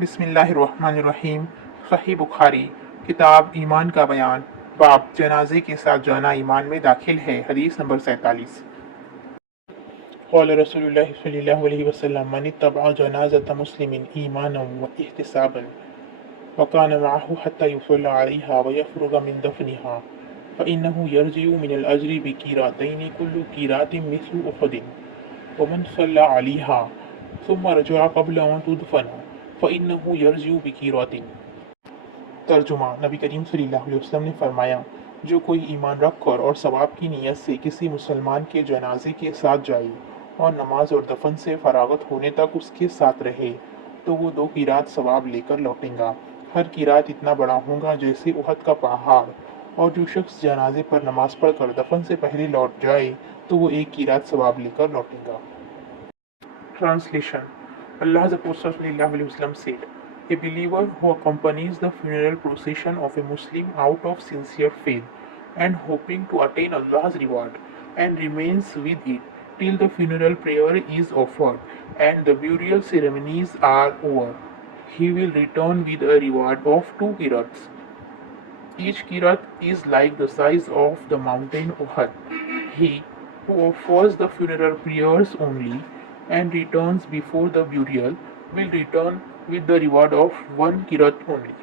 بسم اللہ الرحمن الرحیم۔ صحیح بخاری کتاب ایمان کا بیان، باب جنازے کے ساتھ جانا ایمان میں داخل ہے، حدیث نمبر 47۔ قال رسول اللہ صلی اللہ علیہ وسلم من اتبع جنازة مسلم ایمانا واحتسابا وكان معه حتى يصلى عليها ويفرغ من دفنها فإنه يرجع من الأجر بقيراتين كل قيرات مثل أحد ومن صلى عليها ثم رجع قبل أن تدفن فإنه يرجع بقيرات۔ ترجمہ، نبی کریم صلی اللہ علیہ وسلم نے فرمایا، جو کوئی ایمان رکھ کر اور ثواب کی نیت سے کسی مسلمان کے جنازے کے ساتھ جائے اور نماز اور دفن سے فراغت ہونے تک اس کے ساتھ رہے تو وہ 2 قیرات ثواب لے کر لوٹیں گا۔ ہر قیرات اتنا بڑا ہوگا جیسے احد کا پہاڑ، اور جو شخص جنازے پر نماز پڑھ کر دفن سے پہلے لوٹ جائے تو وہ 1 قیرات ثواب لے کر لوٹیں گا۔ Translation: Allah's Apostle sallallahu alaihi wasallam said, "A believer who accompanies the funeral procession of a Muslim out of sincere faith and hoping to attain Allah's reward, and remains with it till the funeral prayer is offered and the burial ceremonies are over, he will return with a reward of 2 qirats. Each qirat is like the size of the mountain Uhud. He who offers the funeral prayers only and returns before the burial will return with the reward of 1 qirat only."